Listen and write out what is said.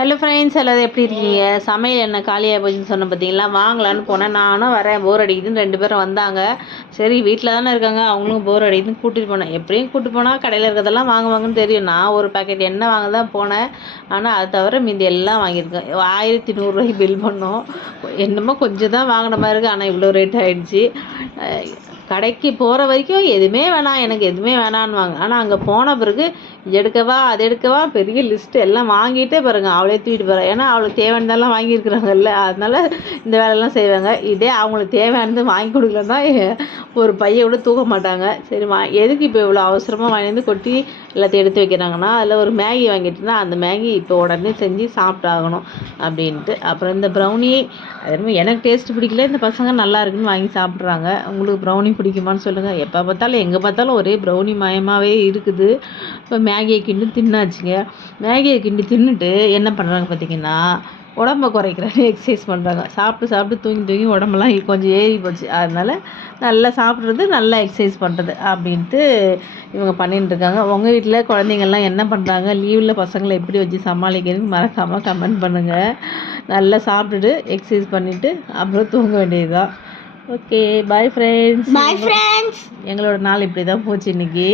Hello friends, எல்லோரும் எப்படி இருக்கீங்க? சமையல் என்ன காலியாக போச்சுன்னு சொன்ன பார்த்தீங்களா? வாங்கலான்னு போனேன். நானும் வரேன், போர் அடிக்குதுன்னு 2 பேரும் வந்தாங்க. சரி, வீட்டில் தானே இருக்காங்க, அவங்களும் போர் அடிக்குதுன்னு கூட்டிகிட்டு போனேன். எப்படியும் கூப்பிட்டு போனால் கடையில் இருக்கிறதெல்லாம் வாங்குவாங்கன்னு தெரியும். நான் ஒரு பேக்கெட் எண்ணெய் வாங்க தான் போனேன். ஆனால் அது தவிர மீதி எல்லாம் வாங்கியிருக்கேன். 1100 பில் பண்ணோம். என்னமோ கொஞ்சம் தான் வாங்கின மாதிரி இருக்குது, ஆனால் இவ்வளோ ரேட் ஆகிடுச்சு. கடைக்கு போகிற வரைக்கும் எதுவுமே வேணாம், எனக்கு எதுவுமே வேணான்னுவாங்க. ஆனால் அங்கே போன பிறகு எடுக்கவா அது எடுக்கவா பெரிய லிஸ்ட்டு எல்லாம் வாங்கிட்டே பாருங்கள், அவளே தூக்கிட்டு போகிறேன். ஏன்னா அவளுக்கு தேவையானதெல்லாம் வாங்கியிருக்கிறாங்கல்ல, அதனால் இந்த வேலையெல்லாம் செய்வாங்க. இதே அவங்களுக்கு தேவையானது வாங்கி கொடுக்கலன்னா ஒரு பையை கூட தூக்க மாட்டாங்க. சரி, எதுக்கு இப்போ இவ்வளோ அவசரமாக வாங்கி வந்து கொட்டி எல்லாத்தையும் எடுத்து வைக்கிறாங்கன்னா, அதில் ஒரு மேகி வாங்கிட்டுனா அந்த மேகி இப்போ உடனே செஞ்சு சாப்பிட்டாகணும் அப்படின்ட்டு. அப்புறம் இந்த ப்ரௌனி, அது எனக்கு டேஸ்ட் பிடிக்கல, இந்த பசங்க நல்லா இருக்குன்னு வாங்கி சாப்பிட்றாங்க. உங்களுக்கு ப்ரௌனி பிடிக்குமான்னு சொல்லுங்கள். எப்போ பார்த்தாலும் எங்கே பார்த்தாலும் ஒரே ப்ரௌனி மயமாகவே இருக்குது. இப்போ மேகியை கிண்டி தின்னாச்சுங்க. மேகியை கிண்டி தின்னுட்டு என்ன பண்ணுறாங்க பார்த்தீங்கன்னா, உடம்ப குறைக்கிறாங்க, எக்ஸசைஸ் பண்ணுறாங்க. சாப்பிட்டு தூங்கி உடம்பெல்லாம் கொஞ்சம் ஏறி போச்சு. அதனால் நல்லா சாப்பிட்றது, நல்லா எக்ஸசைஸ் பண்ணுறது அப்படின்ட்டு இவங்க பண்ணிட்டு இருக்காங்க. உங்கள் வீட்டில் குழந்தைங்கள்லாம் என்ன பண்ணுறாங்க? லீவில் பசங்களை எப்படி வச்சு சமாளிக்கிறதுன்னு மறக்காமல் கமெண்ட் பண்ணுங்கள். நல்லா சாப்பிட்டுட்டு எக்ஸசைஸ் பண்ணிவிட்டு அப்புறம் தூங்க வேண்டியது தான். Okay, bye friends. Bye friends. எங்களோட நாள் இப்படி தான் போச்சு இன்றைக்கி.